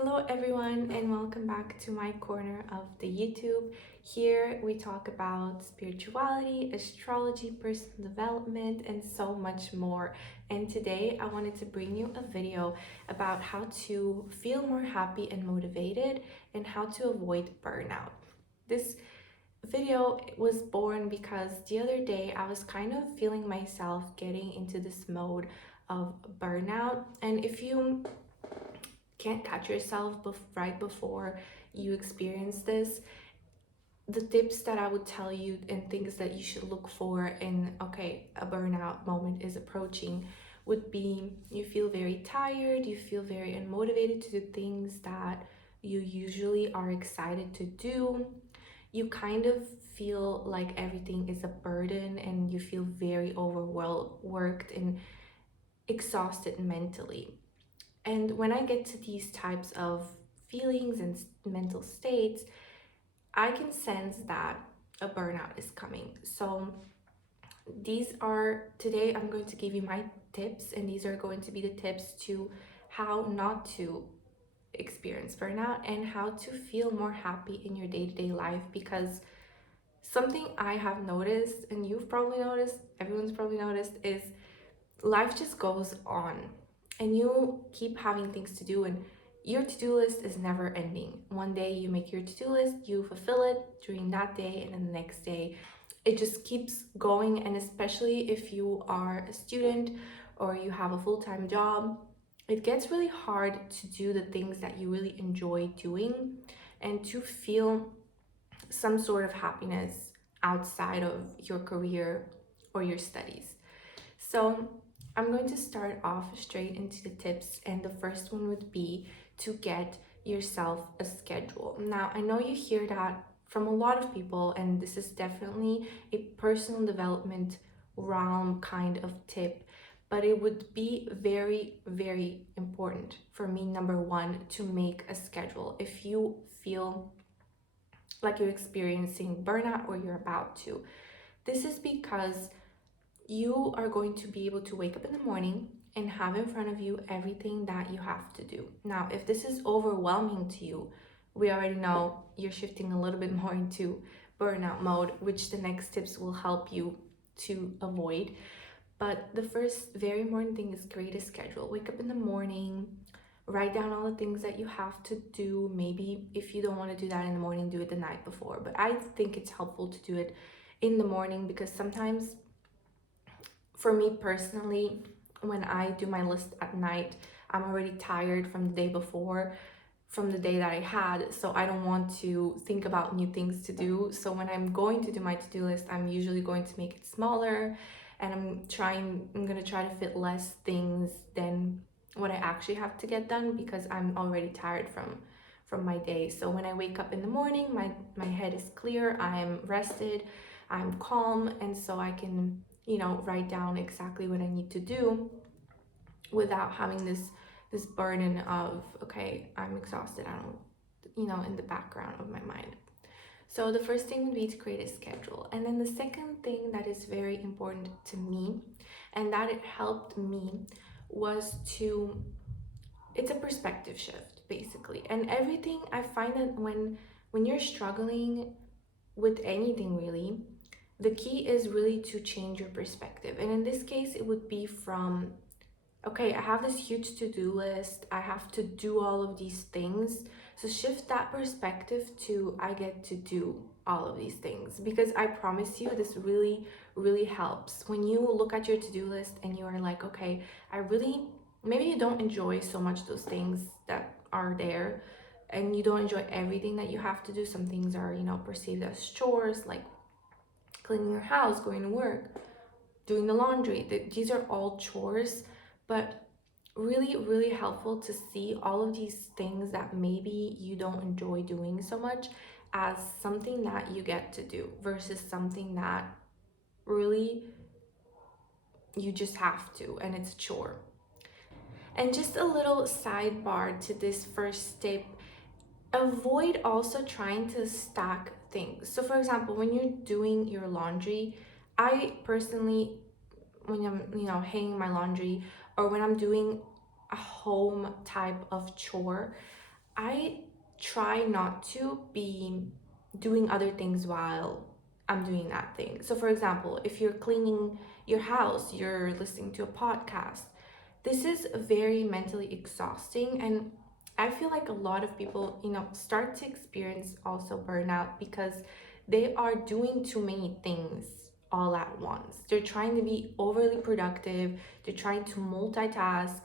Hello everyone and welcome back to my corner of the YouTube. Here we talk about spirituality, astrology, personal development, and so much more. And today I wanted to bring you a video about how to feel more happy and motivated and how to avoid burnout. This video was born because the other day I was kind of feeling myself getting into this mode of burnout. And if you can't catch yourself right before you experience this, the tips that I would tell you and things that you should look for in a burnout moment is approaching would be you feel very tired, you feel very unmotivated to do things that you usually are excited to do. You kind of feel like everything is a burden and you feel very overworked and exhausted mentally. And when I get to these types of feelings and mental states, I can sense that a burnout is coming. So today I'm going to give you my tips, and these are going to be the tips to how not to experience burnout and how to feel more happy in your day-to-day life. Because something I have noticed, and you've probably noticed, everyone's probably noticed, is life just goes on and you keep having things to do, and your to-do list is never ending. One day you make your to-do list, you fulfill it during that day, and then the next day it just keeps going. And especially if you are a student or you have a full-time job, it gets really hard to do the things that you really enjoy doing and to feel some sort of happiness outside of your career or your studies. So I'm going to start off straight into the tips, and the first one would be to get yourself a schedule. Now, I know you hear that from a lot of people, and this is definitely a personal development realm kind of tip, but it would be very, very important for me, number one, to make a schedule. If you feel like you're experiencing burnout or you're about to, this is because you are going to be able to wake up in the morning and have in front of you everything that you have to do. Now, if this is overwhelming to you, we already know you're shifting a little bit more into burnout mode, which the next tips will help you to avoid. But the first very important thing is create a schedule. Wake up in the morning, write down all the things that you have to do. Maybe if you don't want to do that in the morning, do it the night before. But I think it's helpful to do it in the morning because sometimes, for me personally, when I do my list at night, I'm already tired from the day before, from the day that I had, so I don't want to think about new things to do. So when I'm going to do my to-do list, I'm usually going to make it smaller, and I'm gonna try to fit less things than what I actually have to get done because I'm already tired from my day. So when I wake up in the morning, my head is clear, I'm rested, I'm calm, and so I can write down exactly what I need to do without having this burden of, okay, I'm exhausted, I don't, in the background of my mind. So the first thing would be to create a schedule. And then the second thing that is very important to me and that it helped me was it's a perspective shift basically. And everything, I find that when you're struggling with anything really, the key is really to change your perspective. And in this case, it would be from, okay, I have this huge to-do list, I have to do all of these things. So shift that perspective to, I get to do all of these things. Because I promise you, this really, really helps. When you look at your to-do list and you are like, okay, maybe you don't enjoy so much those things that are there, and you don't enjoy everything that you have to do. Some things are, perceived as chores, like cleaning your house, going to work, doing the laundry. These are all chores, but really, really helpful to see all of these things that maybe you don't enjoy doing so much as something that you get to do versus something that really you just have to and it's a chore. And just a little sidebar to this first tip, avoid also trying to stack things. So for example, when you're doing your laundry, I personally, when I'm hanging my laundry or when I'm doing a home type of chore, I try not to be doing other things while I'm doing that thing. So, for example, if you're cleaning your house, you're listening to a podcast, this is very mentally exhausting. And I feel like a lot of people, start to experience also burnout because they are doing too many things all at once. They're trying to be overly productive, they're trying to multitask,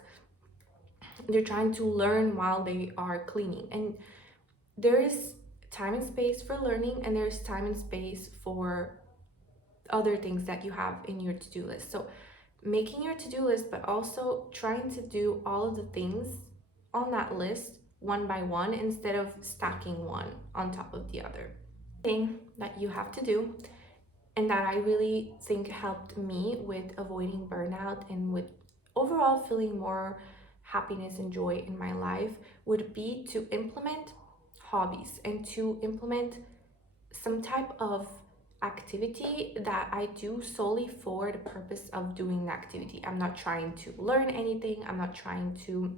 they're trying to learn while they are cleaning. And there is time and space for learning, and there's time and space for other things that you have in your to-do list. So making your to-do list, but also trying to do all of the things on that list one by one instead of stacking one on top of the other. Thing that you have to do, and that I really think helped me with avoiding burnout and with overall feeling more happiness and joy in my life, would be to implement hobbies and to implement some type of activity that I do solely for the purpose of doing the activity. I'm not trying to learn anything, I'm not trying to,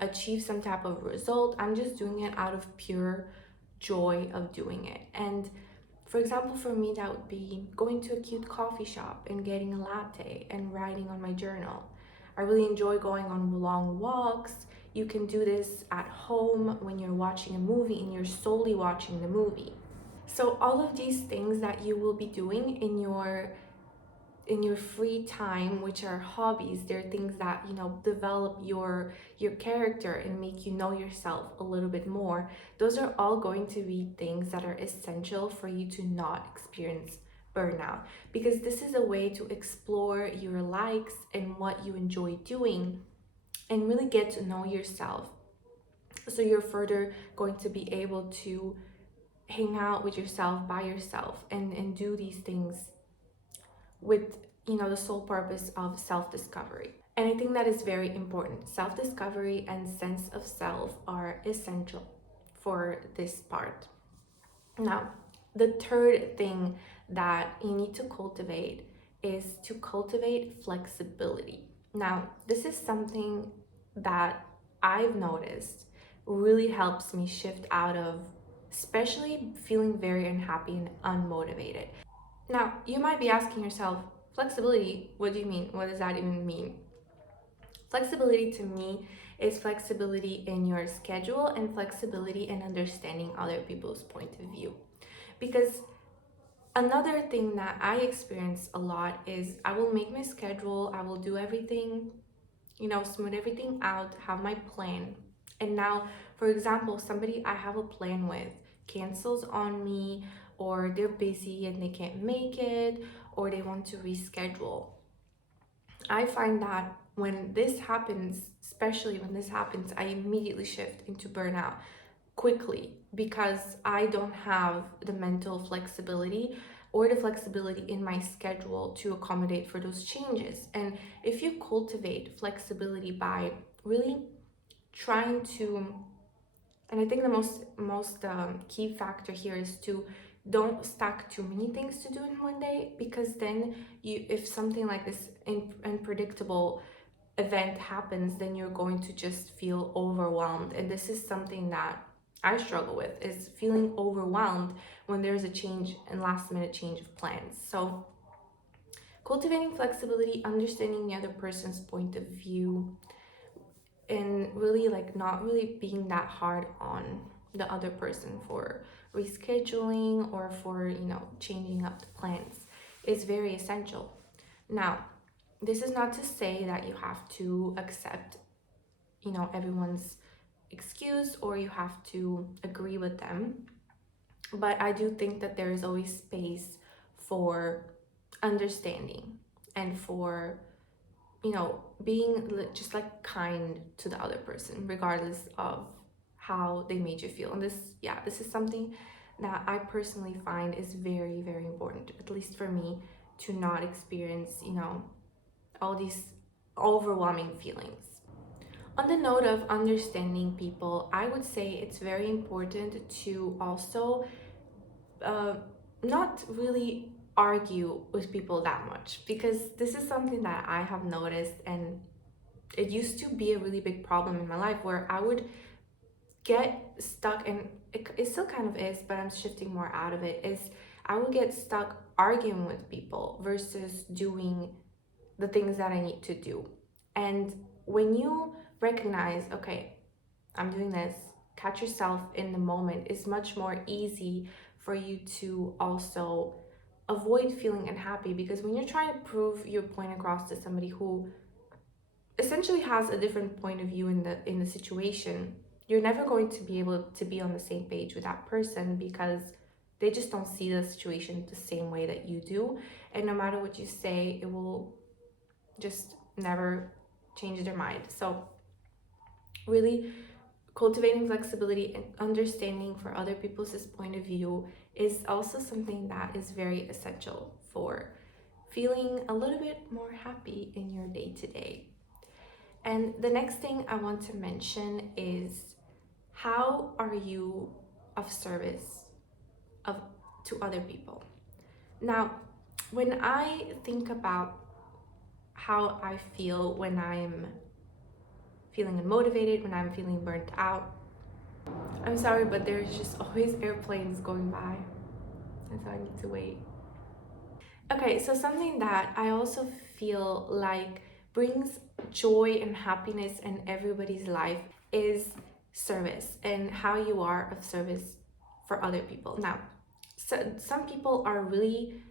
achieve some type of result. I'm just doing it out of pure joy of doing it. And for example, for me, that would be going to a cute coffee shop and getting a latte and writing on my journal. I really enjoy going on long walks. You can do this at home when you're watching a movie and you're solely watching the movie. So all of these things that you will be doing in your free time, which are hobbies, they're things that develop your character and make you know yourself a little bit more. Those are all going to be things that are essential for you to not experience burnout, because this is a way to explore your likes and what you enjoy doing and really get to know yourself, so you're further going to be able to hang out with yourself by yourself and do these things with the sole purpose of self-discovery. And I think that is very important. Self-discovery and sense of self are essential for this part. Now, the third thing that you need to cultivate is to cultivate flexibility. Now, this is something that I've noticed really helps me shift out of, especially feeling very unhappy and unmotivated. Now, you might be asking yourself, flexibility, what do you mean? What does that even mean? Flexibility to me is flexibility in your schedule and flexibility in understanding other people's point of view. Because another thing that I experience a lot is I will make my schedule, I will do everything, smooth everything out, have my plan. And now, for example, somebody I have a plan with cancels on me, or they're busy and they can't make it, or they want to reschedule. I find that when this happens, especially when this happens, I immediately shift into burnout quickly because I don't have the mental flexibility or the flexibility in my schedule to accommodate for those changes. And if you cultivate flexibility by really trying to, and I think the most key factor here is to don't stack too many things to do in one day, because then if something like this unpredictable event happens, then you're going to just feel overwhelmed. And this is something that I struggle with, is feeling overwhelmed when there's a change and last minute change of plans. So cultivating flexibility, understanding the other person's point of view, and really like not really being that hard on the other person for rescheduling or for changing up the plans is very essential. Now, this is not to say that you have to accept everyone's excuse or you have to agree with them, but I do think that there is always space for understanding and for being just like kind to the other person, regardless of how they made you feel. And this is something that I personally find is very, very important, at least for me, to not experience, all these overwhelming feelings. On the note of understanding people, I would say it's very important to also uh, not really argue with people that much, because this is something that I have noticed, and it used to be a really big problem in my life where I would get stuck, and it still kind of is, but I'm shifting more out of it, is I will get stuck arguing with people versus doing the things that I need to do. And when you recognize, okay, I'm doing this, catch yourself in the moment, it's much more easy for you to also avoid feeling unhappy, because when you're trying to prove your point across to somebody who essentially has a different point of view in the situation, you're never going to be able to be on the same page with that person, because they just don't see the situation the same way that you do. And no matter what you say, it will just never change their mind. So really cultivating flexibility and understanding for other people's point of view is also something that is very essential for feeling a little bit more happy in your day to day. And the next thing I want to mention is, how are you of service of to other people? Now, when I think about how I feel when I'm feeling unmotivated, when I'm feeling burnt out, I'm sorry, but there's just always airplanes going by, and so I need to wait. Okay, so something that I also feel like brings joy and happiness in everybody's life is service, and how you are of service for other people. Now, so some people are really,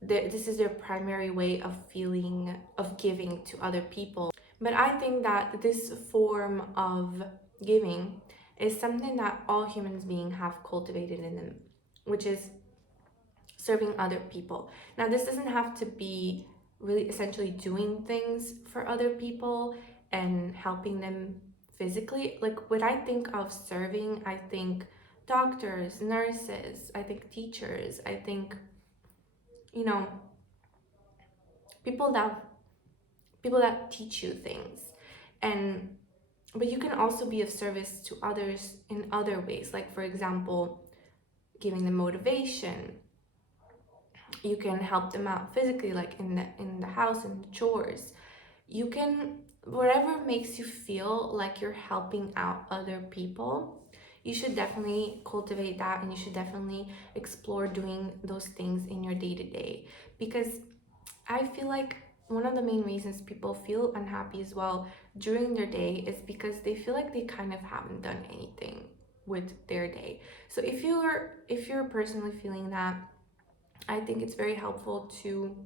this is their primary way of feeling, of giving to other people. But I think that this form of giving is something that all humans beings have cultivated in them, which is serving other people. Now, this doesn't have to be really essentially doing things for other people and helping them physically. Like, when I think of serving, I think doctors, nurses, I think teachers, I think, you know, people that teach you things. And but you can also be of service to others in other ways, like for example, giving them motivation. You can help them out physically, like in the house and the chores. You can, whatever makes you feel like you're helping out other people, you should definitely cultivate that, and you should definitely explore doing those things in your day-to-day. Because I feel like one of the main reasons people feel unhappy as well during their day is because they feel like they kind of haven't done anything with their day. So if you're personally feeling that, I think it's very helpful to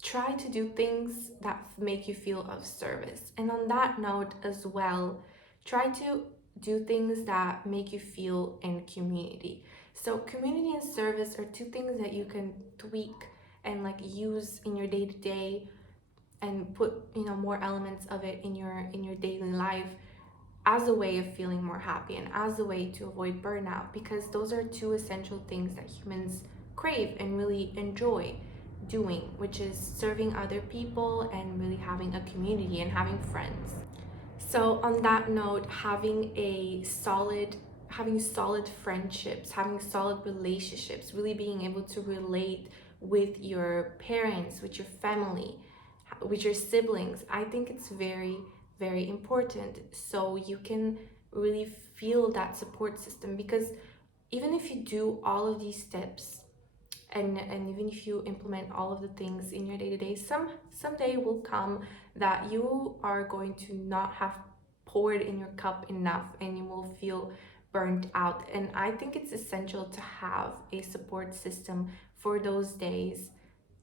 try to do things that make you feel of service. And on that note as well, try to do things that make you feel in community. So community and service are two things that you can tweak and like use in your day to day, and put, you know, more elements of it in your daily life as a way of feeling more happy and as a way to avoid burnout, because those are two essential things that humans crave and really enjoy doing, which is serving other people and really having a community and having friends. So on that note, having solid friendships, having solid relationships, really being able to relate with your parents, with your family, with your siblings, I think it's very, very important, so you can really feel that support system. Because even if you do all of these steps, and even if you implement all of the things in your day-to-day, someday will come that you are going to not have poured in your cup enough, and you will feel burnt out. And I think it's essential to have a support system for those days,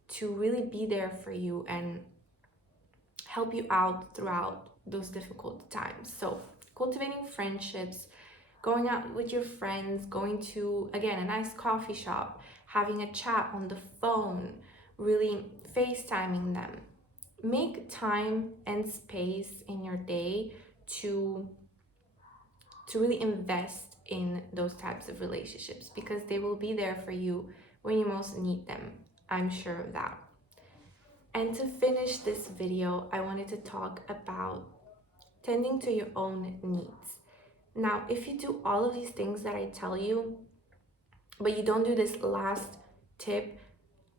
to really be there for you and help you out throughout those difficult times. So cultivating friendships, going out with your friends, going to, again, a nice coffee shop, having a chat on the phone, really FaceTiming them. Make time and space in your day to really invest in those types of relationships, because they will be there for you when you most need them. I'm sure of that. And to finish this video, I wanted to talk about tending to your own needs. Now, if you do all of these things that I tell you, but you don't do this last tip,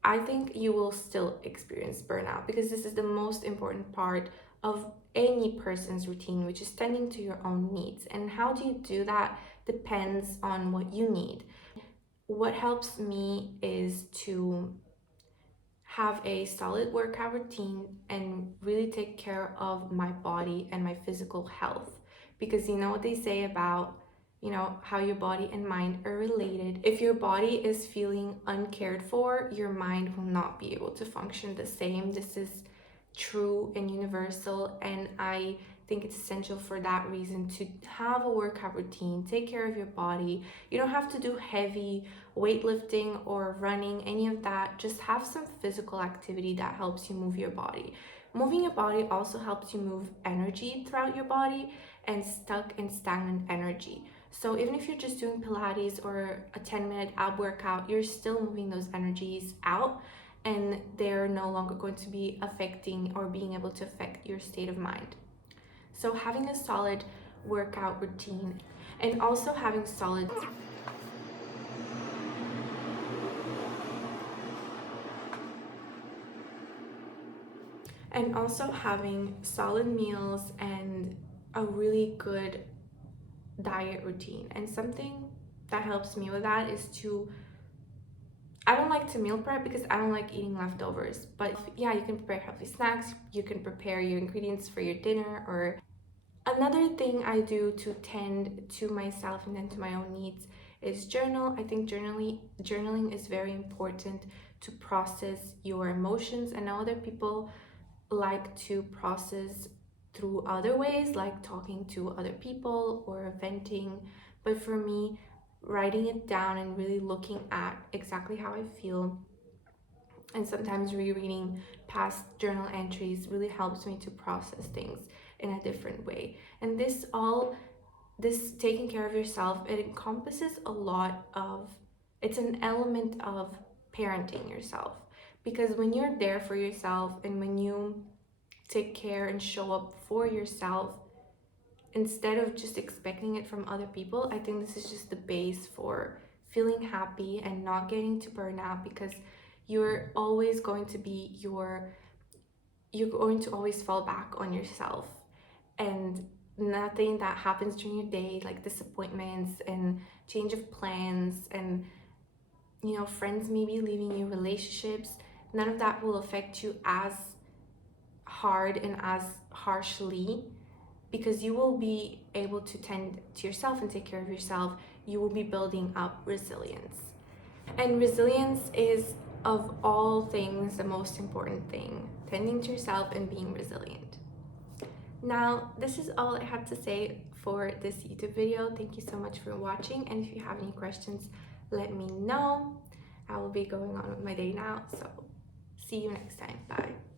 I think you will still experience burnout, because this is the most important part of any person's routine, which is tending to your own needs. And how do you do that depends on what you need. What helps me is to have a solid workout routine and really take care of my body and my physical health. Because you know what they say about, how your body and mind are related. If your body is feeling uncared for, your mind will not be able to function the same. This is true and universal, and I think it's essential for that reason to have a workout routine, take care of your body. You don't have to do heavy weightlifting or running, any of that. Just have some physical activity that helps you move your body. Moving your body also helps you move energy throughout your body and stuck and stagnant energy. So even if you're just doing Pilates or a 10-minute ab workout, you're still moving those energies out, and they're no longer going to be affecting or being able to affect your state of mind. So having a solid workout routine and also having solid meals and a really good diet routine. And something that helps me with that is to, I don't like to meal prep because I don't like eating leftovers. But yeah, you can prepare healthy snacks, you can prepare your ingredients for your dinner. Or another thing I do to tend to myself and then to my own needs is journal. I think journaling is very important to process your emotions. And now other people like to process through other ways, like talking to other people or venting. But for me, writing it down and really looking at exactly how I feel, and sometimes rereading past journal entries, really helps me to process things in a different way. And this taking care of yourself, it encompasses a lot of, it's an element of parenting yourself. Because when you're there for yourself and when you take care and show up for yourself instead of just expecting it from other people, I think this is just the base for feeling happy and not getting to burnout. Because you're always going to be you're going to always fall back on yourself, and nothing that happens during your day, like disappointments and change of plans and friends maybe leaving you, relationships, none of that will affect you as hard and as harshly, because you will be able to tend to yourself and take care of yourself. You will be building up resilience. And resilience is, of all things, the most important thing, tending to yourself and being resilient. Now, this is all I had to say for this YouTube video. Thank you so much for watching, and if you have any questions, let me know. I will be going on with my day now, so see you next time. Bye.